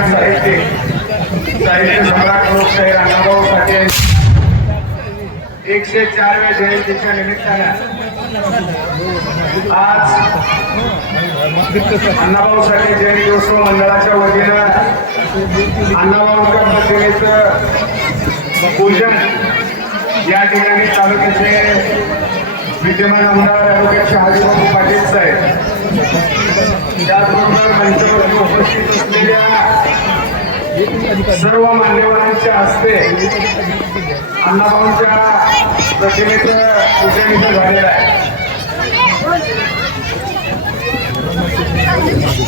साहित्य सम्राट लोकशाहीर अण्णाभाऊ साठे एकशे चारव्या जयंतीच्या निमित्तानं आज अण्णाभाऊ साठे जयंती उत्सव मंडळाच्या वतीनं अण्णाभाऊंच्या प्रतिमेचं पूजन या ठिकाणी तालुक्याचे विद्यमान आमदार ॲडव्होकेट शहाजीबाबू पाटील साहेब त्याचबरोबर मंचावरती सर्व मान्यवरांच्या हस्ते अण्णाभाऊंच्या प्रतिमेचं पूजन इथं झालेलं आहे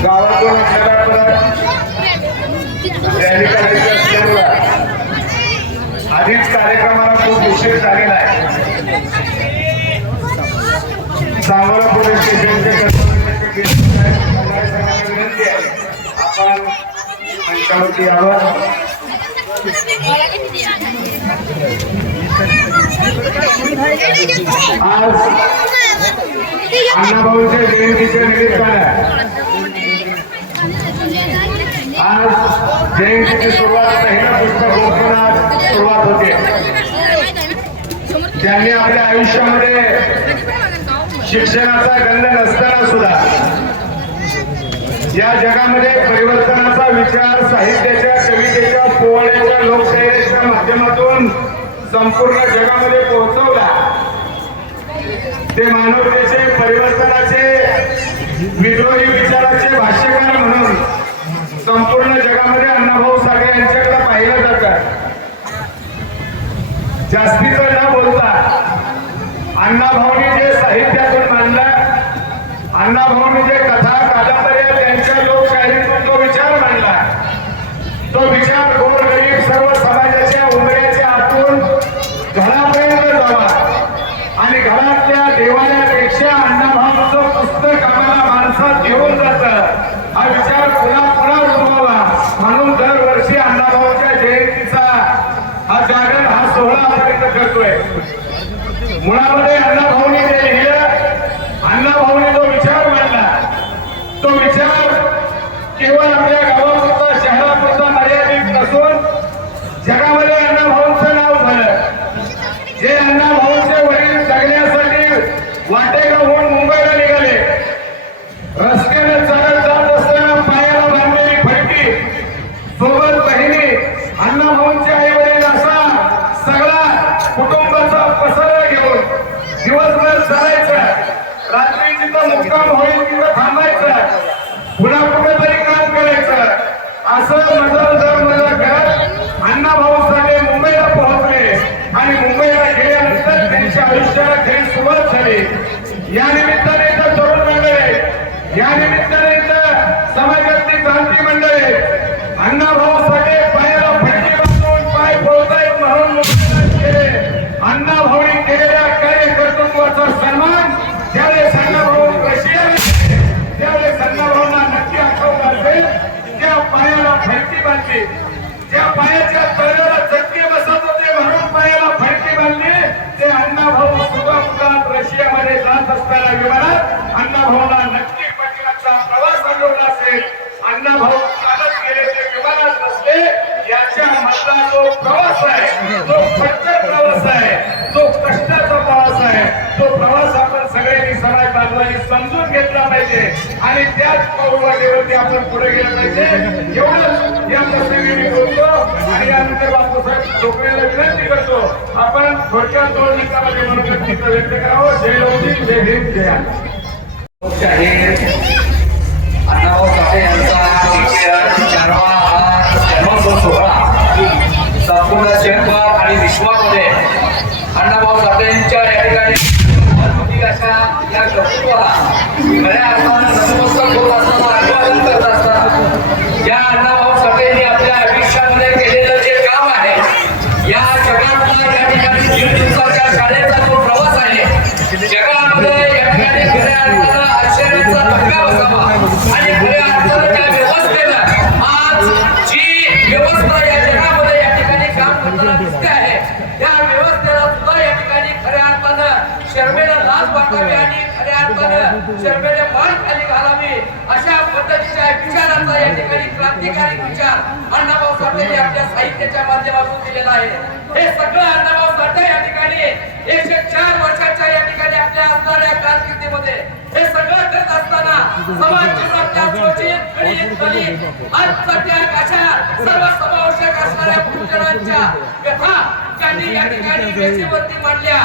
गावातून आपल्याला आधीच कार्यक्रमाला खूप उशीर झालेला आहे सांगोला पोलीस स्टेशनचे विनंती आहे. आपण मंचावरती यावं आज अण्णाभाऊच्या जयंतीच्या निमित्तानं आज जयंतीची सुरुवात पहिला पुस्तक गोपनाथ सुरुवात होते त्यांनी आपल्या आयुष्यामध्ये शिक्षणाचा गंध नसताना सुद्धा या जगामध्ये परिवर्तनाचा विचार साहित्याच्या कवितेच्या पोवाड्याच्या लोकशाहीच्या माध्यमातून संपूर्ण जगामध्ये पोहोचवला. ते मानवतेचे परिवर्तनाचे विद्रोही विचाराचे भाष्यकार म्हणून संपूर्ण जगामध्ये अण्णाभाऊ साठे यांच्याकडे पाहिलं जातात जास्तीचं न बोलता अण्णाभाऊनी जे साहित्यातून मांडलं अण्णाभाऊनी जे कथा कादंबऱ्या त्यांच्या लोकशाहीतून तो विचार मांडला तो विचार गोरगरीब सर्व समाजाच्या उमऱ्याच्या आतून घरापर्यंत जावा आणि घरातल्या देवाऱ्यापेक्षा अण्णाभाऊचं पुस्तक आम्हाला माणसात घेऊन जात. हा विचार पुन्हा पुन्हा रुजवावा म्हणून दरवर्षी अण्णाभाऊच्या जयंतीचा हा जागर हा सोहळा आपण करतोय. मुळामध्ये अण्णाभाऊनी जे लिहिलं अण्णाभाऊने जो विचार मांडला तो विचार केवळ आपल्या गावापुरता शहरापुरता मर्यादित नसून जगामध्ये अण्णाभाऊंचं नाव झालं. जे अण्णाभाऊंचे वडील जगण्यासाठी वाटे मुंबईला निघाले रस्त्याने चालत जात असताना पायाला बांधलेली फडकी सोबत बहिणी अण्णाभाऊंचे आई वडील असा सगळा कुटुंबाचा पसरा घेऊन दिवसभर चालायचं रात्री जिथं होईल तिथं थांबायचं. पुन्हा कुठेतरी काम करायचं. असं मजल दर मजल करत अण्णाभाऊ साठे मुंबईला पोहोचले आणि मुंबईला गेल्यानंतर त्यांच्या आयुष्याला खेळ सुरुवात झाली. या निमित्ताने तर तरुण मंडळे या निमित्ताने तर समाजातली क्रांती मंडळे. अण्णा भाऊ फडकी त्या पायाच्या तळ्याला चटके बसत होते म्हणून पायाला फडके बांधले. ते अण्णा अण्णाभाऊ सुखात रशियामध्ये जात असताना विमानात अण्णा भाऊला नक्की पाठीमागचा प्रवास अनुभवला असेल. अण्णा भाऊ चालत गेले ते विमानात बसले. याच्या मधला जो प्रवास आहे तो खड्डर प्रवास आहे तो कष्टाचा प्रवास आहे तो प्रवास आपण सगळ्यांनी समाज बांधवांनी समजून घेतला पाहिजे. आणि त्याच पाऊलवाटेवरती आपण पुढे गेलं पाहिजे. एवढंच या प्रसंगी मी बोलतो आणि यानंतर बापूसाहेब लोकवेला विनंती करतो. आपण थोडक्यात दोन मिनिटामध्ये मनोगत व्यक्त करावं. जय लवजी जय हिंद जय अण्णाभाऊ साठे यांचा चारवा हा जन्मोत्सव सोहळा संपूर्ण जगभर आणि विश्वामध्ये अण्णाभाऊ साठेंच्या या ठिकाणी कर्तृत्वाला खऱ्या अर्थानं नतमस्तक होत असताना अभिवादन करत असताना या अण्णाभाऊ साठेंनी आपल्या आयुष्यामध्ये केलेलं जे काम आहे या जगातला या ठिकाणी दिवसाच्या शाळेचा जो प्रवास आहे जगामध्ये या ठिकाणी खऱ्या अर्थानं आश्चर्याचा धक्का बसावा. आणि खऱ्या अर्थानं त्या शर्मेने मान खाली घालावी अशा पद्धतीच्या विचारांचा या ठिकाणी क्रांतिकारी विचार अण्णाभाऊ साठे आपल्या साहित्याच्या माध्यमातून दिलेला आहे. हे सगळं अण्णाभाऊ साठे या ठिकाणी एकशे चार वर्षाच्या या ठिकाणी आपल्या असणाऱ्या कारकिर्दीमध्ये. हे सगळं करत असताना समाज जीवनातल्या शोषित पीडित दलित अल्पसंख्याक अशा सर्व समावेशक असणाऱ्या गुरुजनांच्या व्यथा त्यांनी या ठिकाणी वेचीवरती मांडल्या.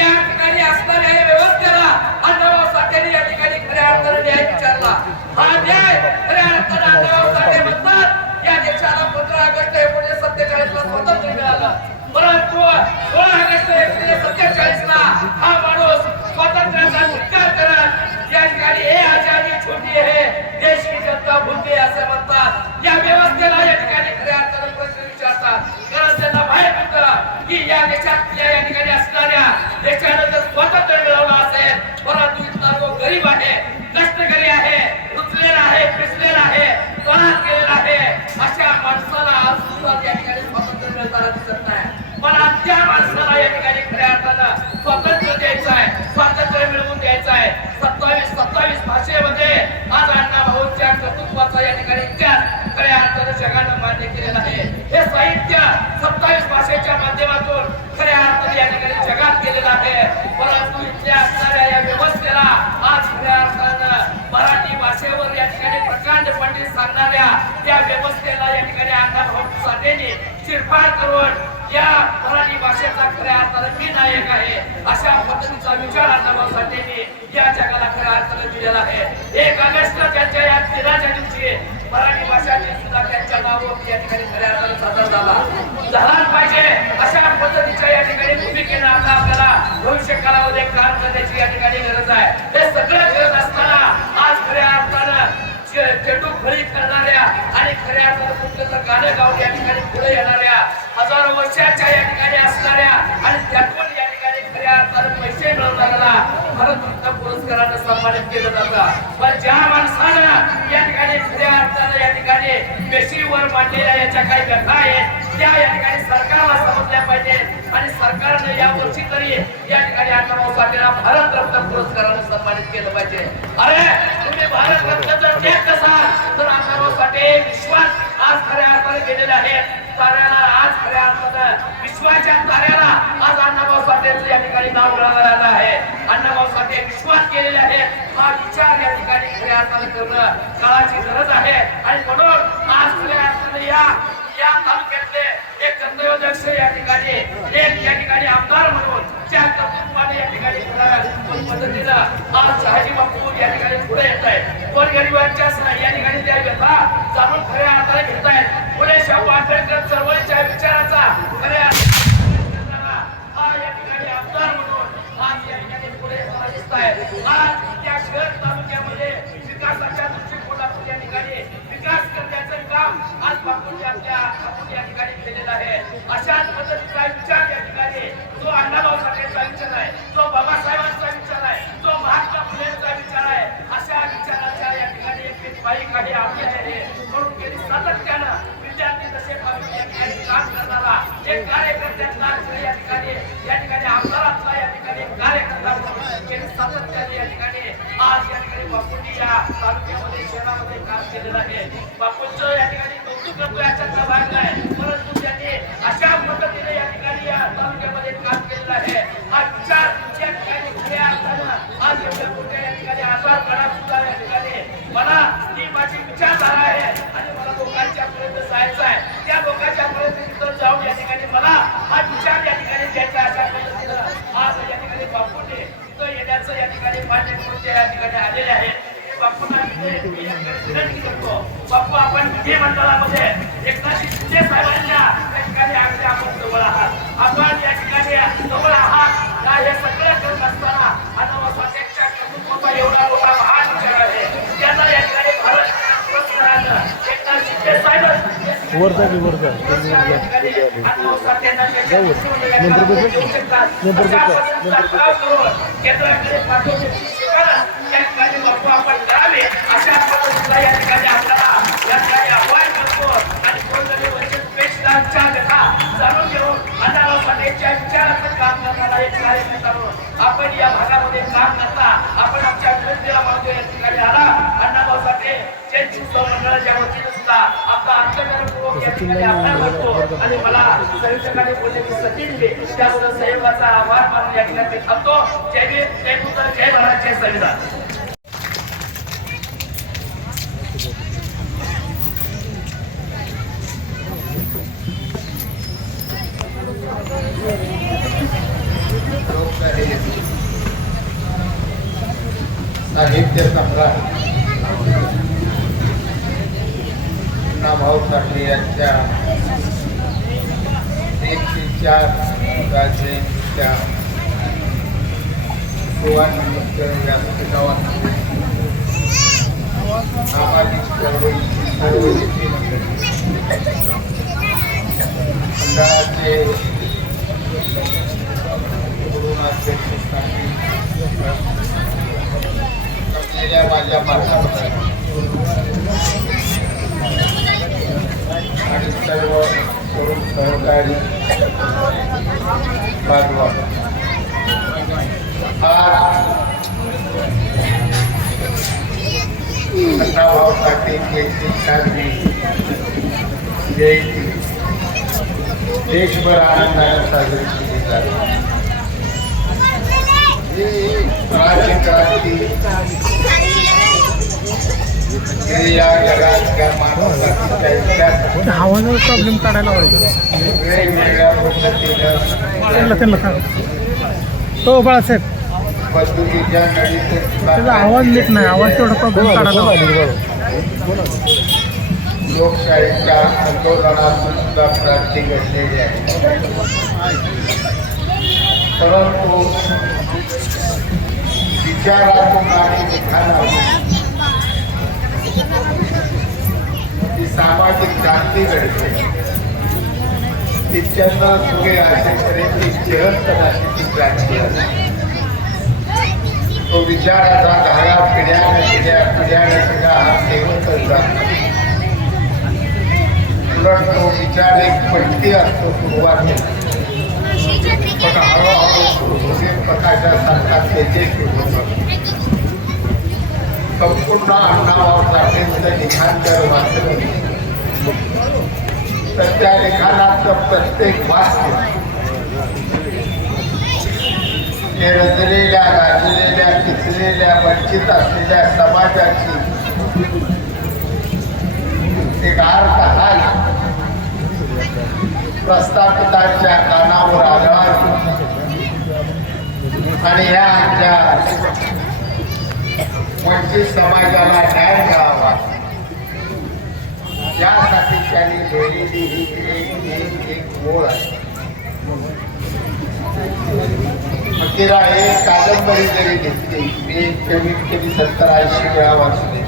या ठिकाणी असणाऱ्या या व्यवस्थेला अण्णाभाऊ साठे या ठिकाणी खऱ्या अर्थाने न्याय विचारला. हा न्याय खऱ्या अर्थाने अण्णाभाऊ साठे म्हणतात. या देशाला पंधरा ऑगस्ट एकोणीशे सत्तेचाळीस ला स्वातंत्र्य मिळालं. परंतु सोळा ऑगस्ट एकोणीशे सत्तेचाळीस ला हा माणूस स्वातंत्र्याचा स्वीकार करत या ठिकाणी हे आजादी छोटी आहे देश की जनता भूलते असे म्हणतात. या व्यवस्थेला या ठिकाणी खऱ्या अर्थाने प्रश्न विचारतात. कारण काय म्हणत की या देशातल्या या ठिकाणी असणाऱ्या देशानं जर स्वातंत्र्य मिळवलं असेल परंतु इथला जो गरीब आहे कष्टकरी आहे रुचलेला आहे पिसलेला आहे त्रास केलेला आहे अशा माणसाला आज सुद्धा या ठिकाणी स्वातंत्र्य मिळताना दिसत नाही मला त्या माणसाला या ठिकाणी खऱ्या अर्थानं स्वातंत्र्य द्यायचं आहे स्वातंत्र्य मिळवून द्यायचं आहे सत्तावीस सत्तावीस भाषेमध्ये आज अण्णा भाऊच्या कर्तृत्वाचा या ठिकाणी इतिहास खऱ्या अर्थानं जगानं मान्य केलेला आहे हे साहित्य सत्तावीस भाषेच्या माध्यमातून खऱ्या अर्थाने या ठिकाणी जगात केलेला आहे. परंतु इथल्या असणाऱ्या या व्यवस्थेला आज खऱ्या अर्थानं मराठी भाषेवर या ठिकाणी प्रकांड पंडित सांगणाऱ्या त्या व्यवस्थेला या ठिकाणी आमदार भाऊ साठेने शिरफाड करून या मराठी भाषेचा खऱ्या अर्थाने मी नायक आहे अशा पद्धतीचा विचार अण्णाभाऊ साठेने या जगाला खऱ्या अर्थाने दिलेला आहे. एक ऑगस्ट त्यांच्या या दिनाच्या दिवशी मराठी भाषा सुद्धा त्यांच्या नावावर या ठिकाणी खऱ्या अर्थाने झाला. झालाच पाहिजे अशा पद्धतीच्या या ठिकाणी भूमिकेनं आता आपल्याला भविष्य काळामध्ये काम करण्याची या ठिकाणी गरज आहे. हे सगळं गरज असताना आज खऱ्या अर्थानं चे- चेंडू फळी करणाऱ्या आणि खऱ्या अर्थानं कुठलं गाणं गाऊन या ठिकाणी पुढे येणाऱ्या हजारो वर्षाच्या या ठिकाणी असणाऱ्या आणि त्यातून या पैसे मिळवणाऱ्याला भारतरत्न पुरस्कारानं सन्मानित केलं जातं. पण ज्या माणसानं या ठिकाणी खऱ्या अर्थानं या ठिकाणी पेशीवर मांडलेल्या याच्या काही व्यथा आहेत त्या या ठिकाणी सरकारला समजल्या पाहिजे आणि सरकारने या वर्षी तरी या ठिकाणी अण्णाभाऊ साठेला भारतरत्न पुरस्कारानं सन्मानित केलं पाहिजे. अरे तुम्ही भारतरत्न जर देत असाल तर अण्णाभाऊ साठे विश्वास आज खऱ्या अर्थाने गेलेले आहेत ताऱ्याला आज खऱ्या अर्थानं विश्वाच्या ताऱ्याला आज अण्णाभाऊ साठेचं या ठिकाणी नाव मिळालेलं आहे. अण्णाभाऊ साठे विश्वास केलेले आहे. हा विचार या ठिकाणी खऱ्या अर्थाने करणं काळाची गरज आहे. आणि म्हणून आज खऱ्या अर्थाने या या तालुक्यातले एक कर्तव्यदक्ष या ठिकाणी एक या ठिकाणी आमदार म्हणून त्या कर्तृत्वाने या ठिकाणी खऱ्या पद्धतीनं आज शहाजी बापू या ठिकाणी पुढे येत आहेत. गोरगरिबांच्या स- या ठिकाणी त्या व्यथा जाणून खऱ्या अर्थाने घेत आहेत पुढे शाहू आंबेडकर चळवळीच्या विचाराचा खऱ्या या ठिकाणी आमदार म्हणून आज या ठिकाणी पुढे येताना दिसत आज त्या शहर तालुक्यामध्ये विकासाच्या दृष्टिकोनातून या ठिकाणी विकास करण्याचं काम आज बापूंनी आपल्या आपण या ठिकाणी केलेलं आहे. अशाच पद्धतीचा विचार या ठिकाणी अण्णाभाऊ साठेचा विचार आहे जो बाबा विचार आहे जो महात्मा फुलेंचा विचार आहे अशा विचाराच्या या ठिकाणी एक बाई काही आपली आहे म्हणून गेली सातत्यानं विद्यार्थी तसे भावी या ठिकाणी काम करणारा एक कार्यकर्त्यातला या ठिकाणी या ठिकाणी आमदारातला या ठिकाणी एक कार्यकर्ता म्हणून गेली सातत्याने या ठिकाणी आज या ठिकाणी बापूंनी या तालुक्यामध्ये शहरामध्ये काम केलेलं आहे बापूंचं या ठिकाणी कौतुक करतो याच्यातला भाग नाही परंतु त्यांनी अशा पद्धतीने या ठिकाणी या तालुक्यामध्ये काम केलेलं आहे हा विचार या ठिकाणी खऱ्या अर्थानं आज एवढ्या मोठ्या या ठिकाणी आजार काळात सुद्धा या ठिकाणी मला ही माझी विचारधारा आहे आणि मला लोकांच्या पर्यंत जायचं आहे. त्या लोकांच्या पर्यंत तिथं जाऊन या ठिकाणी मला हा विचार या ठिकाणी घ्यायचा अशा पद्धतीनं. आज या ठिकाणी बापूने तिथं येण्याचं या ठिकाणी मान्य करून ते या ठिकाणी आलेले आहेत बापू आपण विजय मंडळामध्ये एकनाथजी शिंदे साहेबांच्या या ठिकाणी अगदी आपण जवळ आहात. आपण या ठिकाणी जवळ आहात. का हे सगळं वर जा की वर जा जाऊ नंतर बघ नंतर बघ आपण या भागामध्ये काम करता. आपण आमच्या विरोधी मागतो या ठिकाणी आला अण्णाभाऊ साठे त्यांची मंडळाच्या वतीने सुद्धा आपला अंतर्गत आणि मला संयोजकांनी बोलण्याची संधी दिली त्याबद्दल सहयोगाचा आभार मानून या ठिकाणी थांबतो. जय भीम जय पुत्र जय महाराज जय संविधान साहित्य सम्राट नाभाऊ साठे यांच्या एकशे चार राज्यांच्या सुवानिमित्त व्यासपीठावर सामाजिक चळवळीची सर्व नेते मंडळी मंडळाचे गुरुनाथांची असलेल्या माझ्या माता आणि सर्व तरुण सहकारी बांधवा आज अण्णाभाऊ साठे यांची छानवी जयंती देशभर आनंदाने साजरी केली जाते. राजक्रांती आवाजावर प्रॉब्लेम काढायला पद्धतीनं त्यांना सांग. हो बाळासाहेब. त्याचा आवाज नीट नाही आवाज तेवढा प्रॉब्लेम काढायला पाहिजे लोकशाहीच्या आंदोलनातून सुद्धा क्रांती घडलेली आहे. परंतु विचारातून आणि लिखाणातून जी सामाजिक क्रांती घडते तिच्यानं पुढे असेपर्यंत चिरंतन ती क्रांती असते तो विचाराचा धागा पिढ्याने पिढ्या पिढ्याने पिढ्या हा ठेवतच जातो उलट तो विचार एक पट्टी असतो सुरुवातीला पण हळूहळू सूर्य त्याचे तेजस्वी होतो संपूर्ण अण्णाभाऊ साठेंचं लिखाण जर वाचलं तर त्या लिखाणाचं प्रत्येक वाक्य हे रजलेल्या गाजलेल्या पिचलेल्या वंचित असलेल्या समाजाची एक अर्थ आहे प्रस्थापितांच्या कानावर आला आणि ह्या आमच्या वंचित समाजाला न्याय मिळावा यासाठी त्यांनी लिहिलेली ही एक एक एक ओळ आहे. तिला एक कादंबरी जरी घेतली मी कमीत कमी सत्तर ऐंशी वेळा वाचले.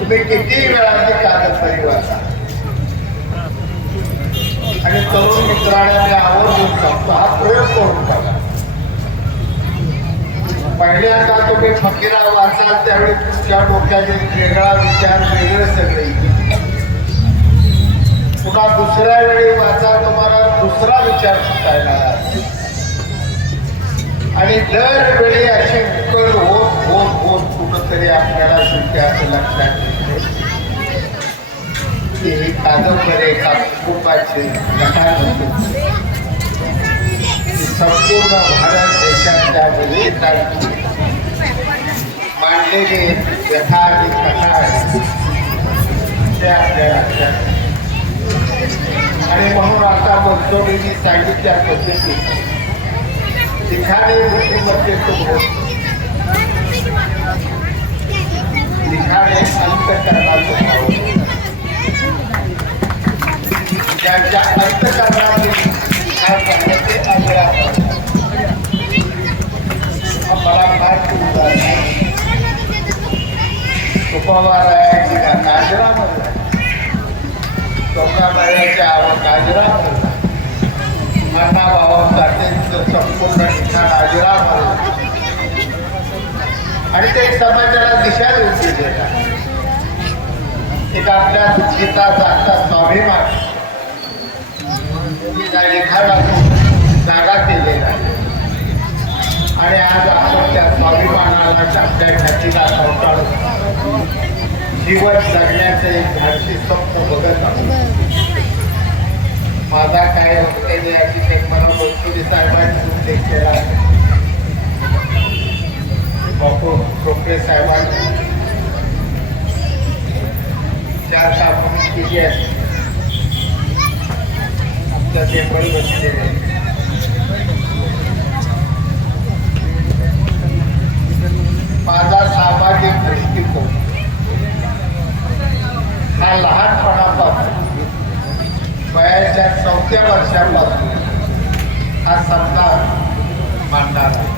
तुम्ही किती वेळा ती कादंबरी वाचा? आणि तरुण मित्राने मी आवर्जून सांगतो हा प्रयोग करून टाका पहिल्यांदा तुम्ही फकीरा वाचाल त्यावेळी तुमच्या डोक्यात एक वेगळा विचार वेगळं सगळे. पुन्हा दुसऱ्या वेळी वाचा तुम्हाला दुसरा विचार सुटायला आणि दरवेळी असे उकल होत होत होत कुठंतरी आपल्याला सुट्टे असं लक्षात येते की ही कादंबरी एका कुटुंबाची कथा नसून ती संपूर्ण भारत देशाच्या विविध मांडलेली व्यथा आणि कथा आहे ते आपल्या लक्षात येते. आणि म्हणून आता बोलतो मी मी सांगितल्या पद्धतीने लिखाणे बुद्धिमध्ये तो होत लिखाणे अंतकरणाचं भाव. ज्यांच्या अंतकरणाचे काय करण्याचे आग्रह मला आहे की काजरामध्ये चौकाबाळ्याच्या अण्णा भावासाठीचं संपूर्ण ठिकाण आणि ते समाजाला दिशा देऊन देतात. एक आपल्या दुःखीचा जागता स्वाभिमान. लिखाणातून जागा केलेला आहे आणि आज आपण त्या स्वाभिमानाला आपल्या छातीला चौकाळू जीवन जगण्याचे एक धाडसी स्वप्न बघत आहोत. माझा काय वक्तव्य याची एक मला बोलतोली साहेबांनी उल्लेख केला बापू टोपे साहेबांनी चार कामं केली आहेत आपल्या टेबल बसलेले आहेत. माझा सामाजिक दृष्टिकोन हा लहानपणापासून वयाच्या चौथ्या वर्षापासून हा सत्ता मांडणार आहे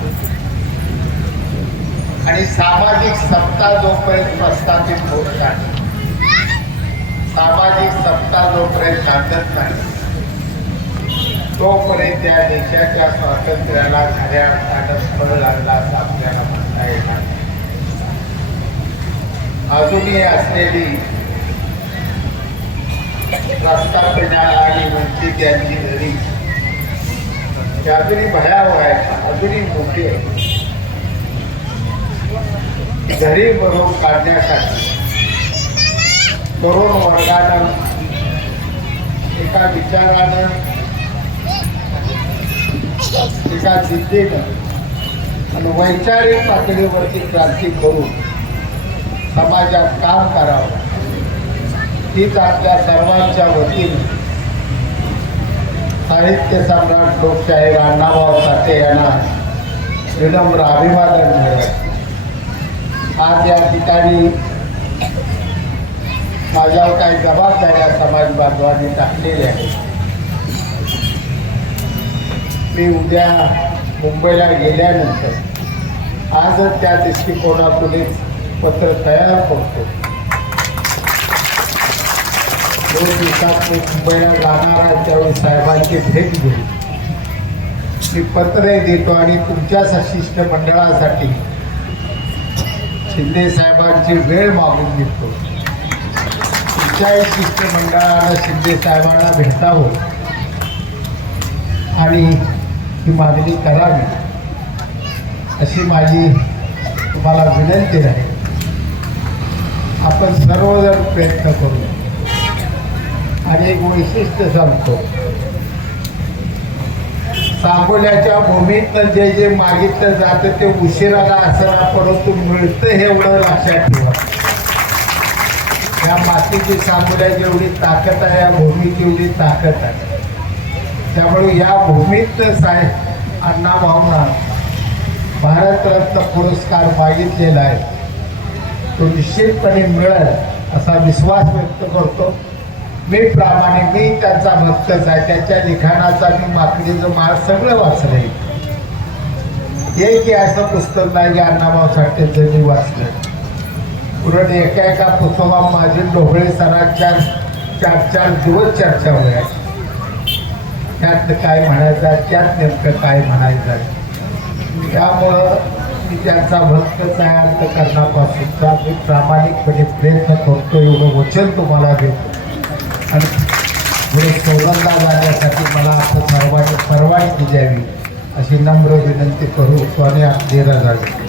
आणि सामाजिक सत्ता जोपर्यंत प्रस्थापित होत नाही सामाजिक सत्ता जोपर्यंत नांदत नाही तोपर्यंत या देशाच्या स्वातंत्र्याला खऱ्या अर्थानं फळ लागला असं आपल्याला म्हणता येणार अजूनही असलेली प्रस्थापनाला आणि वंचित यांची घरी. त्या अजूनही भयावह आहे अजूनही मोठी आहे घरी भरून काढण्यासाठी तरुण वर्गानं एका विचारानं एका जिद्दीनं आणि वैचारिक पातळीवरती क्रांती करून समाजात काम करावं. हीच आपल्या सर्वांच्या वतीने साहित्य सम्राट लोकशाहीर अण्णाभाऊ साठे यांना विनम्र अभिवादन मिळत आज या ठिकाणी माझ्यावर काही जबाबदाऱ्या समाज बांधवांनी टाकलेल्या आहेत. मी उद्या मुंबईला गेल्यानंतर आजच त्या दृष्टिकोनातून एक पत्र तयार करतो. दोन दिवसात मी मुंबईला जाणार आहे त्यावेळी साहेबांची भेट घेऊ मी पत्र देतो आणि तुमच्या शिष्टमंडळासाठी शिंदे साहेबांची वेळ मागून घेतो. तुमच्याही शिष्टमंडळानं शिंदे साहेबांना भेटावं. आणि ही मागणी करावी. अशी माझी तुम्हाला विनंती आहे. आपण सर्वजण प्रयत्न करू. आणि एक वैशिष्ट्य सांगतो. सांगोल्याच्या भूमीतनं जे जे मागितलं जातं ते उशिराला असणार परंतु मिळतं हे एवढं लक्षात ठेवा. या मातीची सांगोल्याची एवढी ताकद आहे या भूमीची एवढी ताकद आहे. त्यामुळे या भूमीतनं साहेब अण्णा भावना भारतरत्न पुरस्कार मागितलेला आहे. तो निश्चितपणे मिळेल असा विश्वास व्यक्त करतो. मी प्रामाणिक मी त्यांचा भक्तच आहे. त्याच्या लिखाणाचा मी माकडीचं माळ सगळं वाचलंय. एक असं पुस्तक नाही की अण्णाभाऊ साठेचं मी वाचलं उलट एका एका पुस्तकात माझी ढोबळे सरांच्या चार चार दिवस चर्चा होत्या त्यात काय म्हणायचं आहे त्यात नेमकं काय म्हणायचं त्यामुळं मी त्यांचा भक्तच आहे अंतकरणापासूनचा मी प्रामाणिकपणे प्रयत्न करतो एवढं वचन तुम्हाला देतो. पुढे म्हणजे चौरंगा जाण्यासाठी मला आपण सर्वांनी परवानगी द्यावी अशी नम्र विनंती करू स्वाने आपली जावी